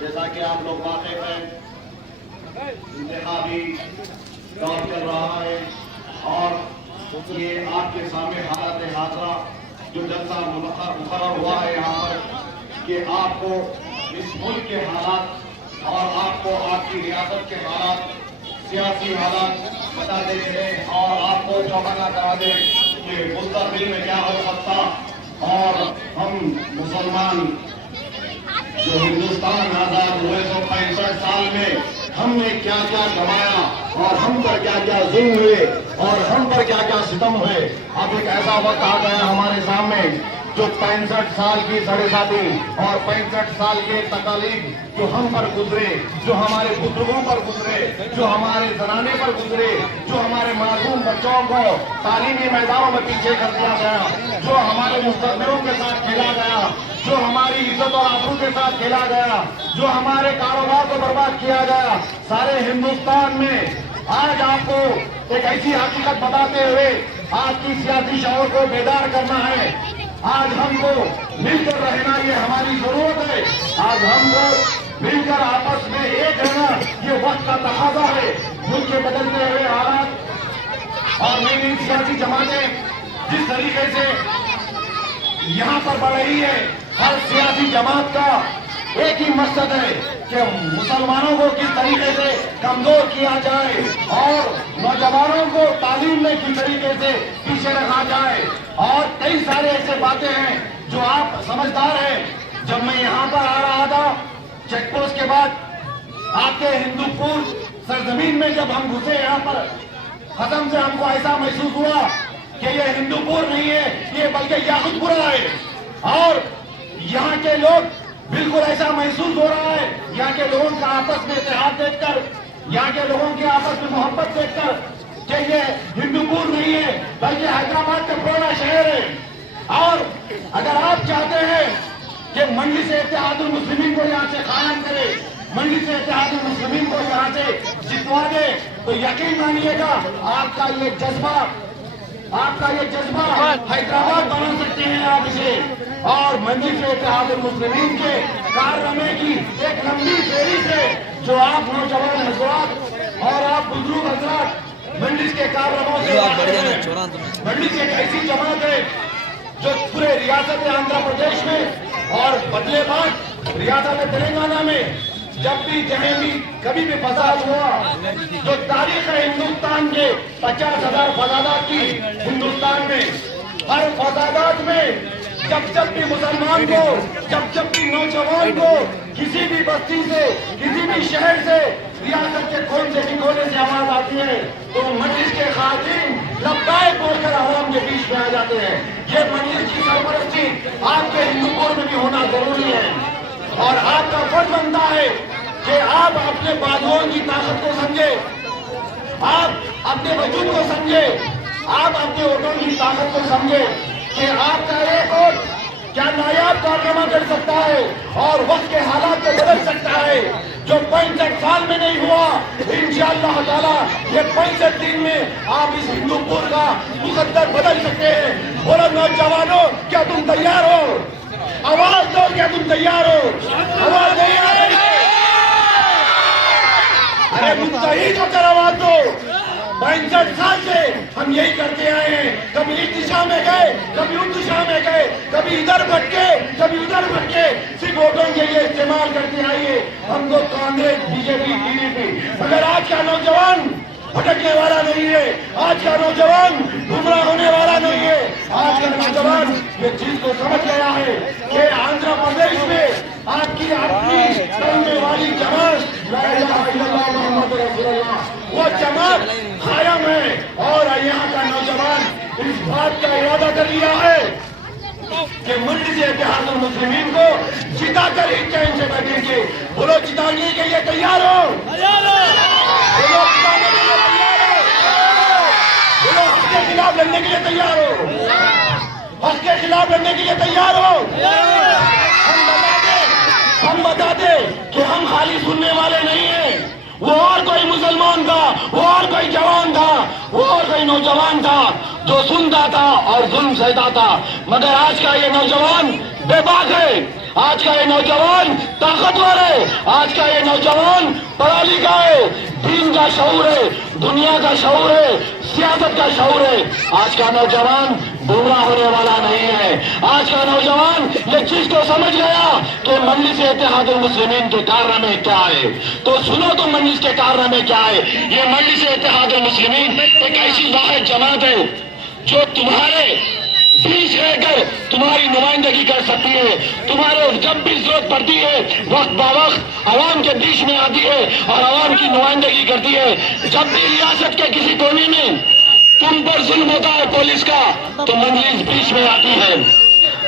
جیسا کہ آپ لوگ واقف ہیں، انتخابی دور چل رہا ہے اور یہ آپ کے سامنے حالت حاضرہ جو جلسہ مقرر ہوا ہے یہاں پر کہ آپ کو اس ملک کے حالات اور آپ کو آپ کی ریاست کے حالات، سیاسی حالات بتا دیتے ہیں اور آپ کو چوکنا کرا دیں کہ مستقبل میں کیا ہو سکتا اور ہم مسلمان جو ہندوستان آزاد ہوئے 165 سال میں ہم نے کیا کیا کمایا اور ہم پر کیا کیا ظلم ہوئے اور ہم پر کیا کیا ستم ہوئے۔ اب ایک ایسا وقت آ گیا ہمارے سامنے جو 65 سال کی سڑساتی اور 65 سال کے تکالیف جو ہم پر گزرے، جو ہمارے بزرگوں پر گزرے، جو ہمارے زنانے پر گزرے، جو ہمارے معصوم بچوں کو تعلیمی میدانوں میں پیچھے کر دیا گیا، جو ہمارے مستقبلوں کے ساتھ کھیلا گیا، جو ہماری عزت اور آبرو کے ساتھ کھیلا گیا، جو ہمارے کاروبار کو برباد کیا گیا، سارے ہندوستان میں آج آپ کو ایک ایسی حقیقت بتاتے ہوئے آپ کی سیاسی شعور کو بیدار کرنا ہے۔ آج ہم کو مل کر رہنا یہ ہماری ضرورت ہے، آج ہم کو مل کر آپس میں ایک رہنا یہ وقت کا تقاضا ہے۔ ملک کے بدلتے ہوئے حالات اور نئی نئی سیاسی جماعتیں جس طریقے سے یہاں پر بڑھ رہی ہے، ہر سیاسی جماعت کا ایک ہی مقصد ہے کہ مسلمانوں کو کس طریقے سے کمزور کیا جائے اور نوجوانوں کو تعلیم میں کس طریقے سے پیچھے رکھا جائے۔ اور کئی سارے ایسے باتیں ہیں جو آپ سمجھدار ہیں۔ جب میں یہاں پر آ رہا تھا چیک پوسٹ کے بعد آپ کے ہندوپور سرزمین میں جب ہم گھسے یہاں پر قسم سے ہم کو ایسا محسوس ہوا کہ یہ ہندوپور نہیں ہے، یہ بلکہ یاقوت پورہ ہے۔ اور یہاں کے لوگ بالکل ایسا محسوس ہو رہا ہے، یہاں کے لوگوں کا آپس میں اتحاد دیکھ کر، یہاں کے لوگوں کی آپس میں محبت دیکھ کر کہ یہ ہندوپور نہیں ہے بلکہ حیدرآباد کا پرانا شہر ہے۔ اور اگر آپ چاہتے ہیں کہ مجلس اتحاد المسلمین کو یہاں سے قائم کرے، مجلس اتحاد المسلمین کو یہاں سے جتوا دے، تو یقین مانیے گا آپ کا یہ جذبہ حیدرآباد بنا سکتے ہیں آپ اسے۔ اور مجلس اتحاد المسلمین کے کارنامے کی ایک لمبی فہرست ہے جو آپ نوجوان حضرات اور آپ بزرگ حضرات مجلس کے کارناموں سے مجلس ایک ایسی جماعت ہے جو پورے ریاست آندھرا پردیش میں اور بدلے بعد ریاست تلنگانہ میں جب بھی جہیں بھی کبھی بھی فساد ہوا، جو تاریخ ہے ہندوستان کے 50,000 فسادات کی ہندوستان میں، ہر فسادات میں جب بھی مسلمان کو، جب بھی نوجوان کو کسی بھی بستی سے، کسی بھی شہر سے، ریاست کے کون سے بھی کونے سے آواز آتی ہے تو مجلس کے خادم لبیک بول کر عوام کے بیچ میں آ جاتے ہیں۔ یہ مجلس کی سرپرستی آپ کے ہندوپور میں بھی ہونا ضروری ہے اور آپ کا فرض بنتا ہے کہ آپ اپنے بازوؤں کی طاقت کو سمجھے، آپ اپنے وجود کو سمجھے، آپ اپنے ووٹوں کی طاقت کو سمجھے کہ آپ کا ایک ووٹ کیا نایاب کارنامہ کر سکتا ہے اور وقت کے حالات کو بدل سکتا ہے۔ جو 65 سال میں نہیں ہوا، انشاءاللہ تعالی یہ 65 دن میں آپ اس ہندوپور کا مقدر بدل سکتے ہیں۔ بولو نوجوانوں، کیا تم تیار ہو؟ آواز دو، کیا تم تیار ہو؟ آواز نہیں آ رہی؟ ارے متحد ہو کر آواز دو۔ 65 سال سے ہم یہی کرتے آئے ہیں، کبھی اس دشا میں گئے، کبھی اس دشا میں گئے، کبھی ادھر بھٹکے، کبھی ادھر بھٹکے، صرف ووٹوں کے لیے استعمال کرتے آئیے ہم کو کانگریس، بی جے پی، TDP۔ مگر آج کا نوجوان بھٹکنے والا نہیں ہے، آج کا نوجوان گمراہ ہونے والا نہیں ہے۔ آج کا نوجوان یہ چیز کو سمجھ گیا ہے کہ آندھرا پردیش میں آپ کی اپنی چلنے والی جماعت لا الہ الا اللہ محمد رسول اللہ، وہ جماعت قائم ہے اور یہاں کا نوجوان اس بات کا ارادہ کر لیا ہے کہ مجلس اتحاد المسلمین کو جتا کر ہی چین سے بیٹھیں گے۔ بولو جتانے کے لیے تیار ہو؟ بولو جتانے کے لیے تیار ہو؟ بولو حق کے خلاف لڑنے کے لیے تیار ہو؟ حق کے خلاف لڑنے کے لیے تیار ہو؟ ہم بتا دیں کہ ہم خالی سننے والے نہیں ہیں۔ وہ اور کوئی مسلمان تھا، وہ اور کوئی جوان تھا، وہ اور کوئی نوجوان تھا جو سنتا تھا اور ظلم سہتا تھا، مگر آج کا یہ نوجوان بے باک ہے۔ آج کا یہ نوجوان طاقتور ہے، آج کا یہ نوجوان پڑھا لکھا ہے، دین کا شعور ہے، دنیا کا شعور ہے، سیاست کا شعور ہے۔ آج کا نوجوان گمراہ ہونے والا نہیں ہے۔ آج کا نوجوان یہ چیز کو سمجھ گیا کہ مجلس اتحاد المسلمین کے کارنامے کیا ہے۔ تو سنو تو مجلس کے کارنامے کیا ہے۔ یہ مجلس اتحاد المسلمین ایک ایسی واحد جماعت ہے جو تمہارے بیچ رہ کر تمہاری نمائندگی کر سکتی ہے۔ تمہارے جب بھی ضرورت پڑتی ہے وقت با وقت عوام کے بیچ میں آتی ہے اور عوام کی نمائندگی کرتی ہے۔ جب بھی ریاست کے کسی کونے میں تم پر ظلم ہوتا ہے پولیس کا تو مجلس بیچ میں آتی ہے۔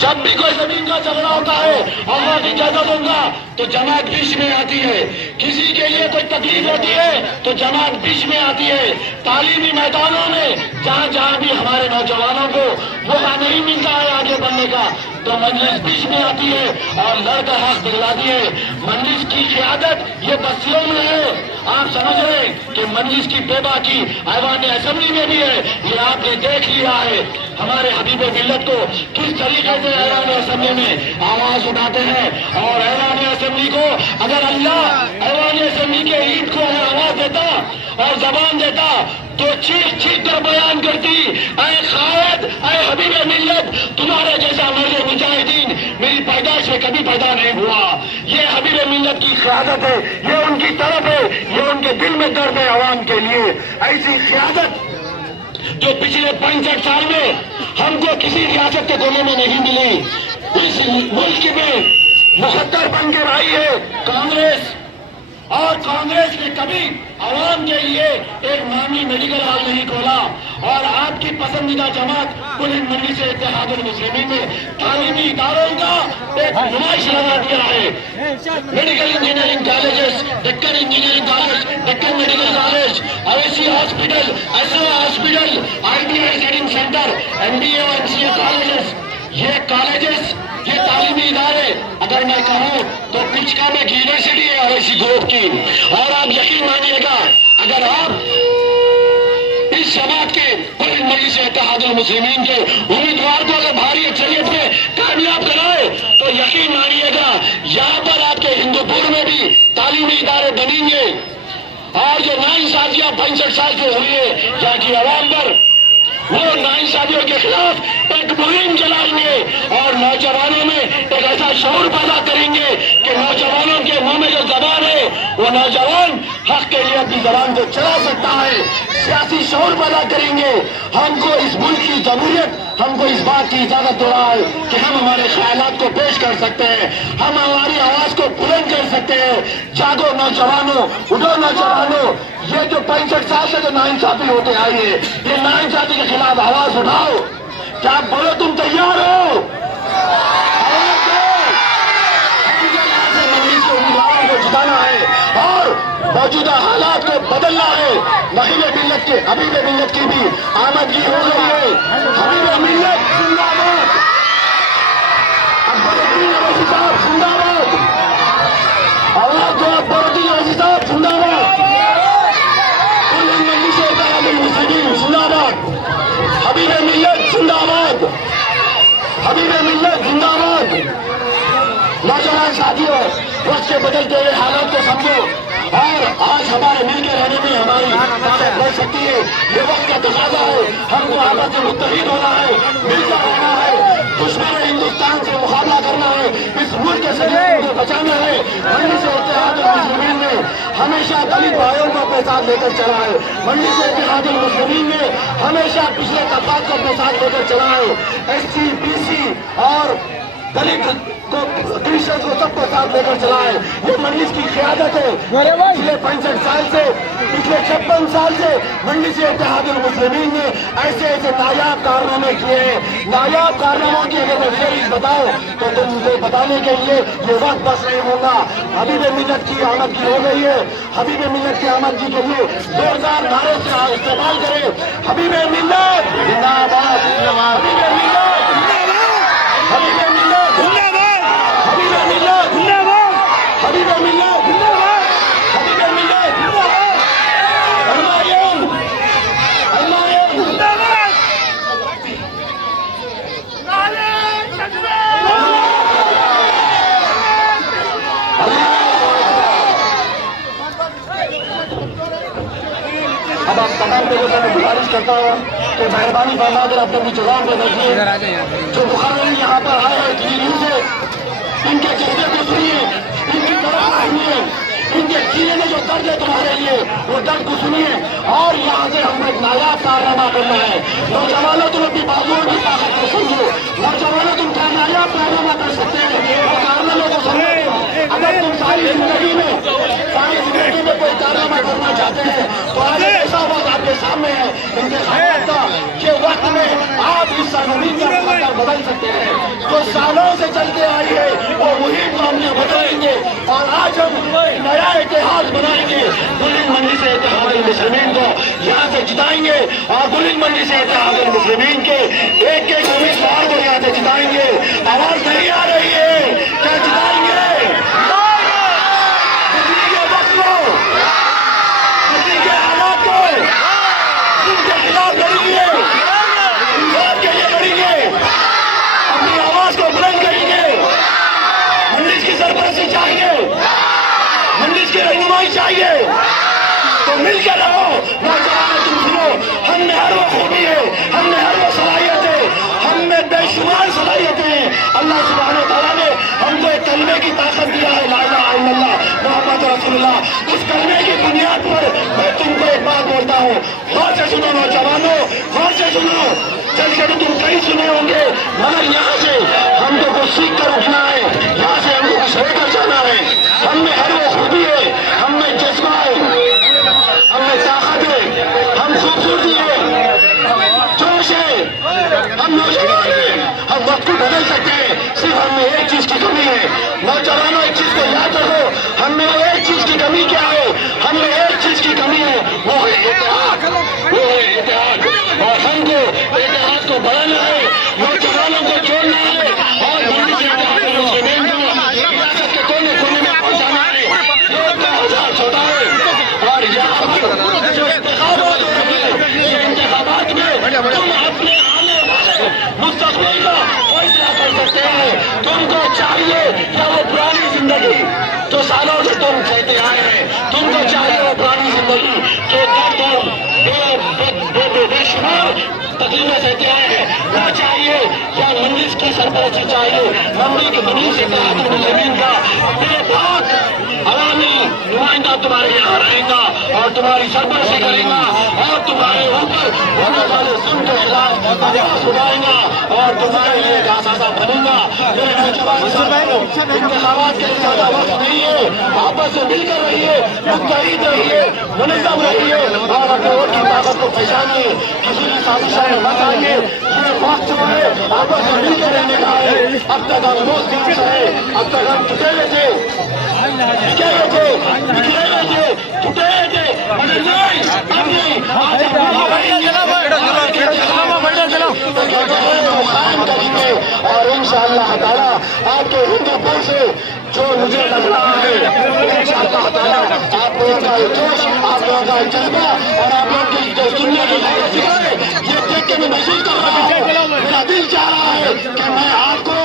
جب بھی کوئی زمین کا جھگڑا ہوتا ہے اللہ کی اجازت دوں گا تو جماعت بیچ میں آتی ہے۔ کسی کے لیے کوئی تکلیف ہوتی ہے تو جماعت بیچ میں آتی ہے۔ تعلیمی میدانوں میں جہاں جہاں بھی ہمارے نوجوانوں کو موقع نہیں ملتا ہے آگے بڑھنے کا تو مجلس بیچ میں آتی ہے اور لڑ کر حق دلاتی ہے۔ مجلس کی قیادت یہ بستیوں میں ہے۔ آپ سمجھ رہے ہیں کہ مجلس کی بے باکی ایوان اسمبلی میں بھی ہے۔ یہ آپ نے دیکھ لیا ہے ہمارے حبیب ملت کو کس طریقے سے ایوان اسمبلی میں آواز اٹھاتے ہیں۔ اور ایوان اسمبلی کو اگر اللہ ایوان اسمبلی کے عید کو اگر آواز دیتا اور زبان دیتا تو چیخ چیخ کر بیان کرتی، اے قائد، اے حبیب ملت، تمہارے جیسا مرد مجاہدین میری پیدائش میں کبھی پیدا نہیں ہوا۔ یہ حبیب ملت کی قیادت ہے، یہ ان کی طرف ہے، یہ ان کے دل میں درد ہے عوام کے لیے۔ ایسی قیادت جو پچھلے 65 سال میں ہم کو کسی ریاست کے کونے میں نہیں ملی۔ اس ملک میں مقدر بن کر آئی ہے کانگریس، اور کانگریس نے کبھی عوام کے لیے ایک نامی میڈیکل ہال نہیں کھولا۔ اور آپ کی پسندیدہ جماعت پولیس مجلس اتحاد المسلمین نے تعلیمی اداروں کا ایک نمائش لگا دیا ہے۔ Medical engineering colleges, Deccan engineering college, Deccan medical college, Owaisi hospital, ایسا hospital, ITI training centre, MBA اور MCA کالجز، یہ کالجز، یہ تعلیمی ادارے اگر میں کہوں تو کچھ کم ایک یونیورسٹی ہے اویسی گروپ کی۔ اور آپ یقین مانیے گا اگر آپ اس جماعت کے پولیس مجلس اتحاد المسلمین کے امیدوار کو اگر بھاری اکثریت میں کامیاب کرائے تو یقین مانیے گا یہاں پر آپ کے ہندوپور میں بھی تعلیمی ادارے بنیں گے۔ اور جو ناانصافیاں 65 سال سے ہوئی ہے یہاں کی عوام پر، وہ ناانصافیوں کے خلاف ایک مہم چلائیں گے اور نوجوانوں میں ایک ایسا شعور پیدا کریں گے کہ نوجوانوں کے منہ میں جو زبان ہے وہ نوجوان حق کے لیے اپنی زبان کو چلا سکتا ہے۔ سیاسی شعور پیدا کریں گے۔ ہم کو اس ملک کی جمہوریت ہم کو اس بات کی اجازت دے رہا ہے کہ ہم ہمارے خیالات کو پیش کر سکتے ہیں، ہم ہماری آواز کو بلند کر سکتے ہیں۔ جاگو نوجوانوں، اٹھو نوجوانوں، یہ جو 65 سال سے جو ناانصافی ہوتے آئی ہے یہ ناانصافی کے خلاف آواز اٹھاؤ۔ کیا آپ بولو تم تیار ہو؟ آواز دو۔ یہاں سے مجلس کے امیدواروں کو جتانا ہے اور موجودہ حالات کو بدلنا ہے۔ حبیب ملت کی بھی آمدگی ہو گئی ہے۔ حبیب ملت زندہ باد، اکبرالدین اویسی صاحب زندہ باد، آواز دو اکبرالدین اویسی صاحب زندہ باد، پولیس مجلس اتحاد المسلمین زندہ باد، حبیب ملت زندہ باد، حبیب ملت زندہ باد۔ نوجوان ساتھیوں، وقت کے بدلتے ہوئے حالات کو سمجھو اور آج ہمارے مل کے رہنے میں ہماری طاقت بڑھ سکتی ہے۔ یہ وقت کا تقاضا ہے، ہم کو آپس میں متحد ہونا ہے، مل کر رہنا ہے، دشمن ہندوستان سے مقابلہ کرنا ہے، اس ملک کے سرحدوں کو بچانا ہے۔ مجلس اتحاد المسلمین نے ہمیشہ دلت بھائیوں کو اپنے ساتھ لے کر چلا ہے۔ مجلس اتحاد المسلمین نے ہمیشہ پچھلے طبقات کو اپنے ساتھ لے کر چلا ہے۔ SC BC اور دلت کو کرسچن کو سب کو ساتھ لے کر چلا ہے۔ یہ مجلس کی قیادت ہے۔ پچھلے 65 سال سے، پچھلے 56 سال سے مجلس اتحاد المسلمین نے ایسے ایسے نایاب کارنامے کیے ہیں۔ نایاب کارناموں کی اگر میں فہرست بتاؤں تو تم کو بتانے کے لیے یہ وقت بس نہیں ہوگا۔ حبیب ملت کی آمدگی ہو گئی ہے۔ حبیب ملت کی آمدگی کے لیے زوردار نعرے سے استقبال کریں۔ حبیب ملت زندہ باد، حبیب ملت زندہ باد، حبیب ملت زندہ باد، حبیب ملت زندہ باد، حبیب ملت زندہ باد، حبیب ملت زندہ باد، حمایوں حمایوں زندہ باد، نعرے تکبیر، تمام لوگوں سے میں گزارش کرتا ہوں کہ مہربانی فرما کر اپنے اپنی جگہوں پہ بیٹھیے. جو مقرر یہاں پر آئے ہیں دلی سے، ان کے چہرے کو سنیے، ان کی طرف سنیے، ان کے سینے میں جو درد ہے تمہارے لیے وہ درد کو سنیے. اور یہاں سے ہم ایک نایاب کارنامہ کرنا ہے. نوجوانوں تم اپنی بازوؤں کی طاقت کو سمجھو. نوجوانوں تم کیا نایاب کارنامہ کر سکتے ہیں وہ کارنامے کو سمجھو. اگر تم ساری زندگی میں کوئی کارنامہ کرنا چاہتے ہیں تو آج ایسا وقت آپ کے سامنے ہے انتخابات کا کہ وقت میں آپ اس سرزمین کا مقدر بدل سکتے ہیں. جو سالوں سے چلتے آئی ہے وہ وہی کو ہم نے بدلیں گے اور آج ہم نیا اتحاد بنائیں گے. بلند منڈی سے اتحاد المسلمین کو یہاں سے جتائیں گے اور بلند منڈی سے اتحاد المسلمین کے ایک ایک امیدوار کو یہاں سے جتائیں گے. آواز نہیں آ رہی ہے کیا جتائیں گے؟ منڈیز کی رہنمائی چاہیے تو مل کے رہو. نوجوانوں تم سنو، ہم میں ہر وہ خوبی ہے، ہم میں ہر وہ صلاحیت ہے، ہم میں بے شمار صلاحیتیں ہیں. اللہ سبحانہ و تعالیٰ نے ہم کو ایک کلمے کی طاقت دیا ہے، لا الہ الا اللہ محمد رسول اللہ. اس کلمے کی بنیاد پر میں تم کو ایک بات بولتا ہوں، غور سے سنو نوجوانوں، غور سے سنو. جیسے تو تم کہیں سنے ہوں گے مگر یہاں سے ہم کو کچھ سیکھ کر اٹھنا ہے، یہاں سے ہم کو کچھ لے کر جانا ہے. ہم میں ہر وہ خوبی ہے، ہم میں جذبہ ہے، ہم میں طاقت ہے، ہم خوبصورتی ہے، جوش ہے، ہم نوجوان ہیں، ہم وقت کو بدل سکتے ہیں. صرف ہم میں ایک چیز کی کمی ہے. نوجوانوں ایک چیز کو یاد رکھو، ہم میں وہ ایک چیز کی کمی کیا ہے؟ ہم میں ایک چیز کی کمی ہے، وہ ہے اتحاد، وہ ہے اتحاد. اور ہم کو اتحاد کو بڑھانا ہے، نوجوانوں کو جوڑنا ہے اور منڈی سے اتحاد المسلمین کو ریاست کے کونے کونے میں پہنچانا ہے. یہ 2014 ہے اور یہاں جو انتخابات ہو رہے ہیں یہ انتخابات میں تم اپنے آنے والے مستقبل کا فیصلہ کر سکتے ہیں. تم کو چاہیے یا وہ پرانی زندگی جو سالوں سے تم کہتے آئے ہیں، تم کو چاہیے وہ پرانی زندگی جو بے شمار تکلیفیں سہتے آئے ہیں وہ چاہیے یا منڈیز کی سرپرستی چاہیے؟ منڈی کی منڈی سے اتحاد المسلمین کا بے باک عوامی نمائندہ تمہارے یہاں رہے گا اور تمہاری سرپرستی کرے گا اور تمہارے اوپر ہونے والے ظلم کے خلاف آواز اٹھائے گا اور تمہارے لیے ایک آساسہ بنے گا. میرے نوجوان ساتھیوں، انتخابات کے لیے زیادہ وقت نہیں ہے، آپس سے مل کر رہیے، متحد رہیے، منظم رہیے اور اپنے ووٹ کی طاقت کو پہچانیے. کسی کی سازشوں میں مت آئیے. یہ وقت جو ہے آپس میں مل کے رہنے کا ہے. اب تک ہم دوست دن سے ہیں، اب تک ہم ٹوٹے ہوئے تھے، ٹکے ہوئے تھے، بکھرے ہوئے تھے، ٹوٹے ہوئے تھے، مگر نہیں، اب نہیں. آج قائم کریں گے اور انشاءاللہ تعالیٰ آپ کے ہندو پور سے جو مجھے لگ رہا ہے انشاءاللہ تعالیٰ آپ لوگوں کا جوش، آپ لوگوں کا جذبہ اور آپ لوگوں کی جو دنیا کی غیرت ہے یہ دیکھ کے میں محسوس کر رہا ہوں. میرا دل چاہ رہا ہے کہ میں آپ کو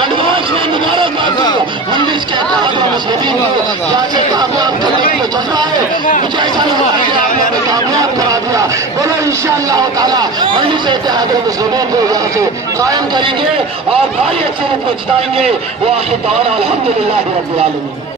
ایڈوانس میں مبارکباد دوں. منڈیز کے اتحاد المسلمین کو جیسے کامیاب کرنے میں جذبہ ہے، مجھے ایسا لگا ہے کہ آپ نے کامیاب کرا دیا. بولو انشاءاللہ تعالیٰ منڈی سے اتحاد المسلمین کو یہاں سے قائم کریں گے اور بھاری اکثریت میں جتائیں گے. وہ آخر دعوانا الحمدللہ رب العالمین.